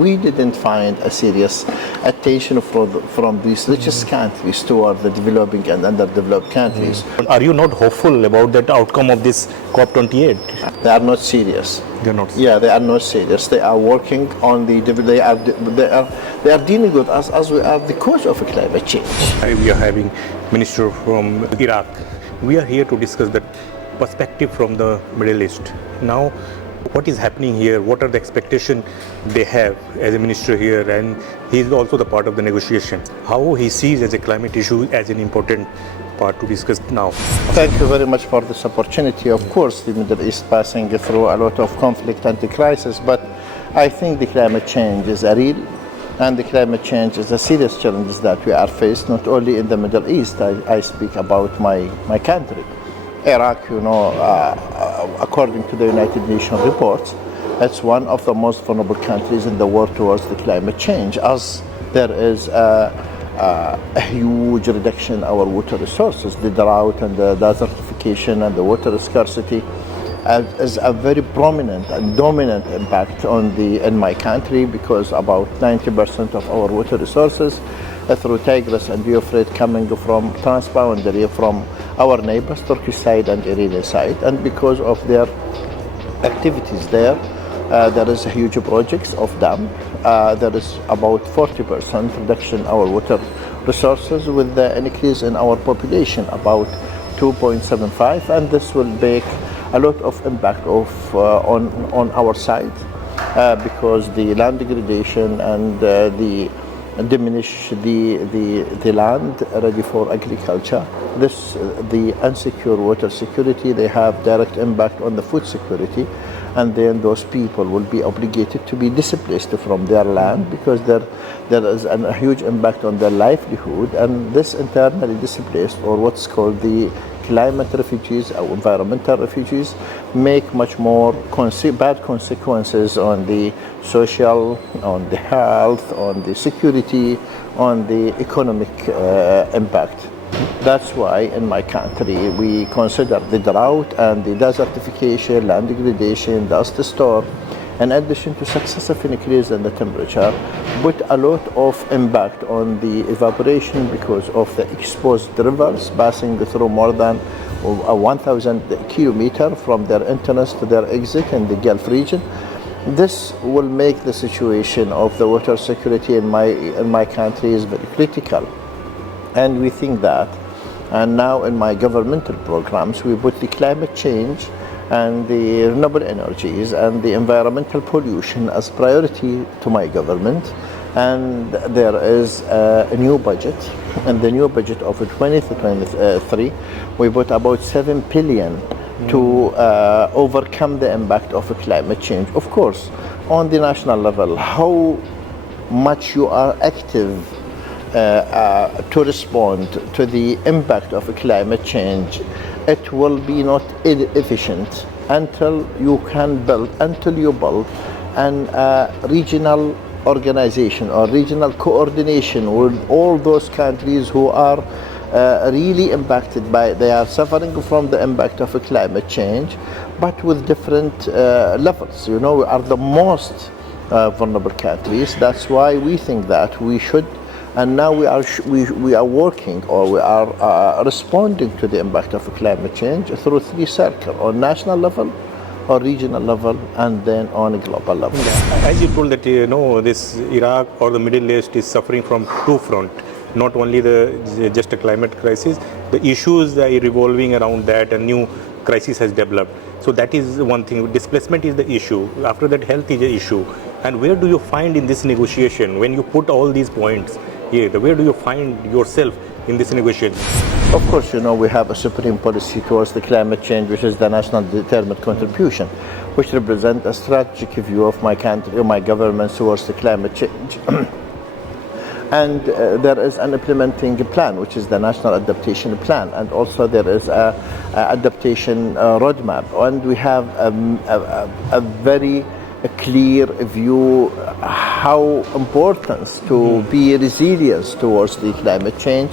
We didn't find a serious attention from these richest countries toward the developing and underdeveloped countries. Are you not hopeful about that outcome of this COP28? They are not serious. They're not. Yeah, they are not serious. They are working on the. They are dealing with us as we are the cause of climate change. We are having minister from Iraq. We are here to discuss the perspective from the Middle East. Now, what is happening here? What are the expectations they have as a minister here? And he is also the part of the negotiation. How he sees as a climate issue as an important part to discuss now. Thank you very much for this opportunity. Of course, the Middle East passing through a lot of conflict and crisis, but I think the climate change is a real, and the climate change is a serious challenge that we are faced, not only in the Middle East. I speak about my country. Iraq, according to the United Nations reports, it's one of the most vulnerable countries in the world towards the climate change, as there is a huge reduction in our water resources. The drought and the desertification and the water scarcity is a very prominent and dominant impact in my country, because about 90% of our water resources through Tigris and Euphrates coming from transboundary from our neighbors, Turkish side and Iranian side, and because of their activities there is a huge projects of dam. There is about 40% reduction in our water resources, with the increase in our population about 2.75, and this will make a lot of impact on our side, because the land degradation and the diminish the land ready for agriculture. The insecure water security, they have direct impact on the food security, and then those people will be obligated to be displaced from their land, because there is a huge impact on their livelihood, and this internally displaced, or what's called the climate refugees or environmental refugees, make much more bad consequences on the social, on the health, on the security, on the economic impact. That's why in my country we consider the drought and the desertification, land degradation, dust storm, in addition to successive increase in the temperature, put a lot of impact on the evaporation, because of the exposed rivers passing through more than 1,000 kilometers from their entrance to their exit in the Gulf region. This will make the situation of the water security in my country is very critical. And we think that, and now in my governmental programs, we put the climate change and the renewable energies and the environmental pollution as priority to my government. And there is a new budget. In the new budget of 2023, we put about 7 billion to overcome the impact of climate change. Of course, on the national level, how much you are active to respond to the impact of climate change, it will be not efficient until you build an regional organization or regional coordination with all those countries who are really impacted they are suffering from the impact of climate change, but with different levels. We are the most vulnerable countries. That's why we think that we should. And now we are working, or we are responding to the impact of climate change through 3 circles: on national level, on regional level, and then on a global level. As you told that this Iraq or the Middle East is suffering from 2 fronts, not only just a climate crisis, the issues are revolving around that, and new crisis has developed. So that is one thing. Displacement is the issue. After that, health is the issue. And where do you find in this negotiation, when you put all these points here, where do you find yourself in this negotiation? Of course, we have a supreme policy towards the climate change, which is the national determined contribution, which represents a strategic view of my country, or my government towards the climate change. And there is an implementing plan, which is the National Adaptation Plan, and also there is a adaptation roadmap. And we have a very clear view how important to be resilient towards the climate change.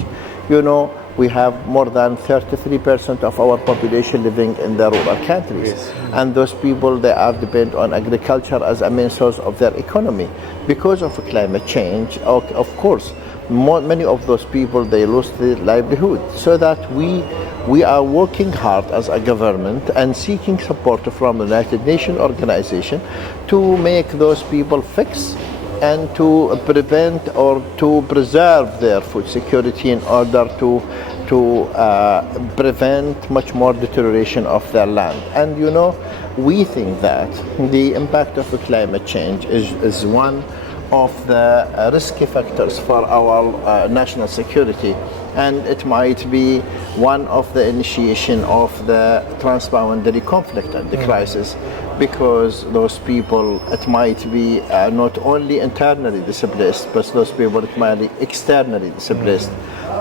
we have more than 33% of our population living in the rural countries. Yes. And those people, they are dependent on agriculture as a main source of their economy. Because of climate change, of course, many of those people, they lose their livelihood. So that we are working hard as a government and seeking support from the United Nations organization to make those people fix and to prevent or to preserve their food security in order to prevent much more deterioration of their land. And we think that the impact of climate change is one of the risky factors for our national security, and it might be one of the initiation of the transboundary conflict and the crisis, because those people, it might be not only internally displaced, but those people, it might be externally displaced.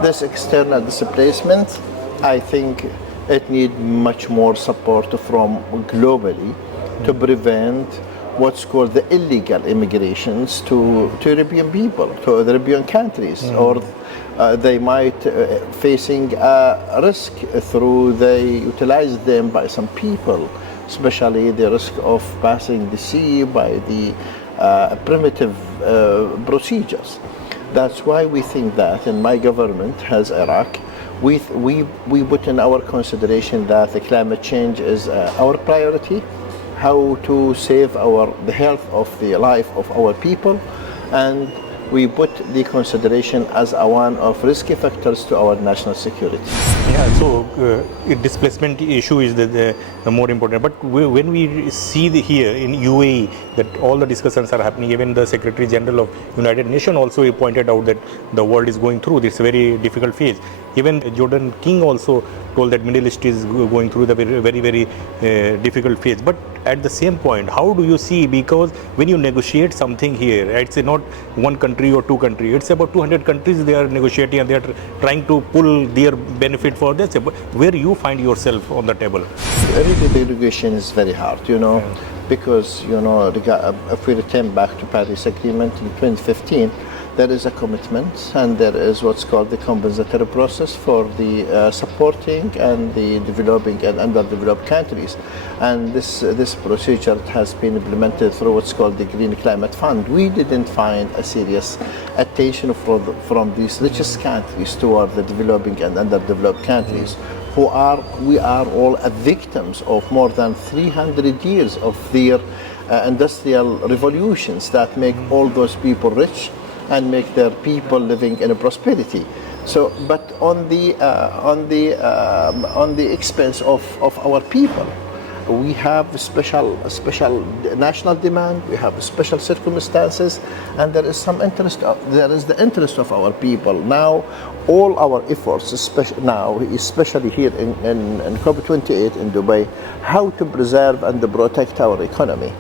This external displacement, I think it needs much more support from globally to prevent what's called the illegal immigrations to European people, to the European countries, or they might facing a risk through they utilize them by some people, especially the risk of passing the sea by the primitive procedures. That's why we think that in my government as Iraq, we put in our consideration that the climate change is our priority, how to save the health of the life of our people, and we put the consideration as one of risky factors to our national security. Yeah, so displacement issue is the more important. But when we see here in UAE that all the discussions are happening, even the Secretary General of United Nations also pointed out that the world is going through this very difficult phase. Even Jordan King also told that Middle East is going through the very difficult phase. But at the same point, how do you see, because when you negotiate something here, it's not one country or two countries, it's about 200 countries they are negotiating and they are trying to pull their benefit for this. Where you find yourself on the table? Really, the negotiation is very hard, because, if we return back to Paris Agreement in 2015, there is a commitment and there is what's called the compensatory process for the supporting and the developing and underdeveloped countries. And this procedure has been implemented through what's called the Green Climate Fund. We didn't find a serious attention from these richest countries toward the developing and underdeveloped countries, we are all victims of more than 300 years of their industrial revolutions that make all those people rich and make their people living in a prosperity. So, but on the expense of our people, we have special national demand. We have special circumstances, and there is some interest. There is the interest of our people now. All our efforts, especially here in COP28 in Dubai, how to preserve and protect our economy,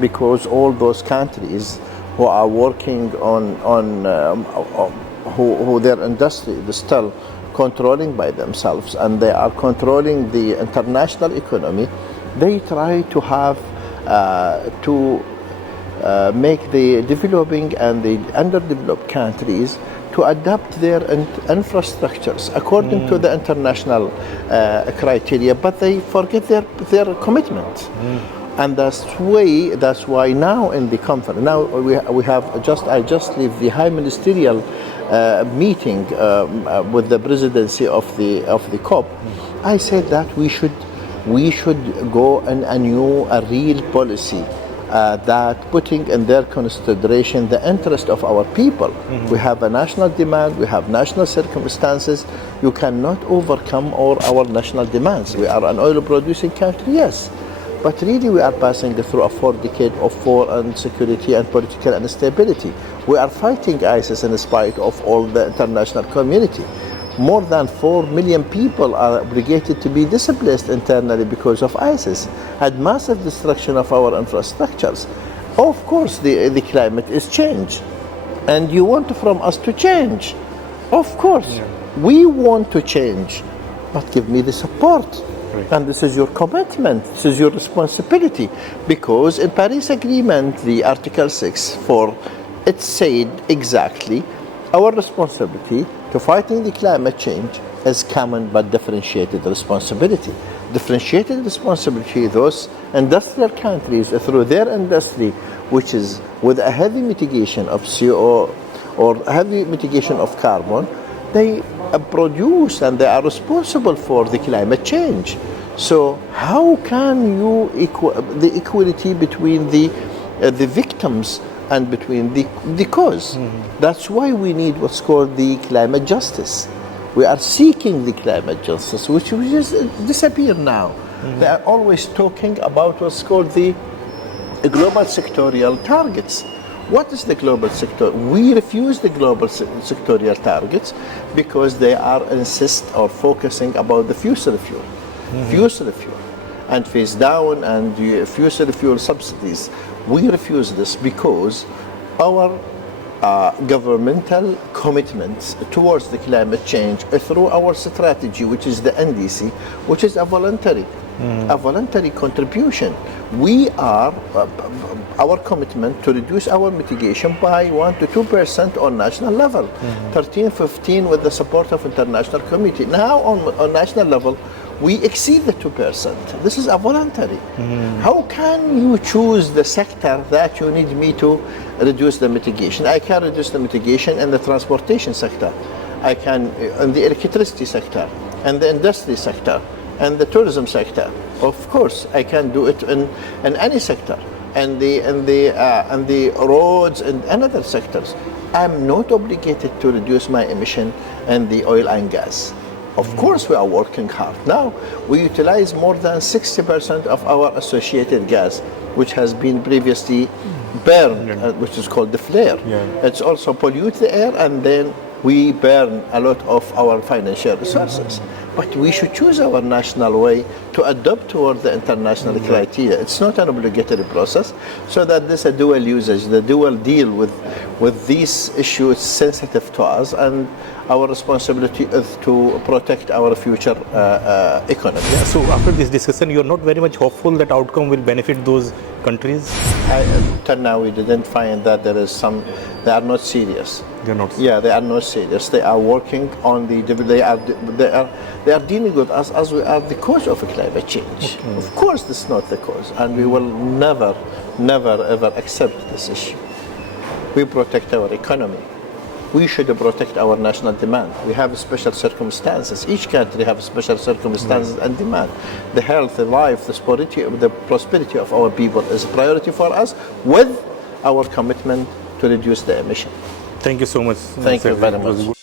because all those countries who are working who their industry is still controlling by themselves, and they are controlling the international economy. They try to have make the developing and the underdeveloped countries to adapt their infrastructures according to the international criteria, but they forget their commitment. And that's why now in the conference, now we have I just leave the high ministerial meeting with the presidency of the COP. I said that we should go in a real policy that putting in their consideration the interest of our people. We have a national demand, we have national circumstances. You cannot overcome all our national demands. We are an oil producing country, yes. But really we are passing through a 4 decades of war and security and political instability. We are fighting ISIS in spite of all the international community. More than 4 million people are obligated to be displaced internally because of ISIS, and massive destruction of our infrastructures. Of course, the climate is change, and you want from us to change. Of course, we want to change, but give me the support. Right. And this is your commitment, this is your responsibility, because in Paris Agreement, the Article 6, it said exactly our responsibility to fighting the climate change is common but differentiated responsibility. Differentiated responsibility, those industrial countries through their industry, which is with a heavy mitigation of CO or heavy mitigation of carbon, they produce and they are responsible for the climate change. So how can you the equality between the victims and between the cause? That's why we need what's called the climate justice. We are seeking the climate justice, which will just disappear now. They are always talking about what's called the global sectorial targets. What is the global sector? We refuse the global sectorial targets because they are insist or focusing about the fossil fuel, and phase down and the fossil fuel subsidies. We refuse this because our governmental commitments towards the climate change through our strategy, which is the NDC, which is a voluntary contribution. We are our commitment to reduce our mitigation by 1 to 2% on national level, 13-15 with the support of international community. Now on national level, we exceed the 2%. This is a voluntary. How can you choose the sector that you need me to reduce the mitigation? I can reduce the mitigation in the transportation sector. I can in the electricity sector, and the industry sector, and the tourism sector. Of course, I can do it in any sector, and the roads and other sectors. I'm not obligated to reduce my emission in the oil and gas. Of course, we are working hard. Now, we utilize more than 60% of our associated gas, which has been previously burned, which is called the flare. It's also pollute the air, and then we burn a lot of our financial resources. But we should choose our national way to adapt toward the international criteria. It's not an obligatory process, so that there's a dual usage, the dual deal with these issues sensitive to us, and our responsibility is to protect our future economy. So after this discussion, you're not very much hopeful that outcome will benefit those countries? Until now, we didn't find that there is some. They are not serious. They're not. Yeah, they are not serious. They are working on the. They are dealing with us as we are the cause of climate change. Of course, this is not the cause, and we will never ever accept this issue. We protect our economy. We should protect our national demand. We have special circumstances. Each country has special circumstances and demand. The health, the life, the prosperity of our people is a priority for us, with our commitment to reduce the emission. Thank you so much. Thank you very much.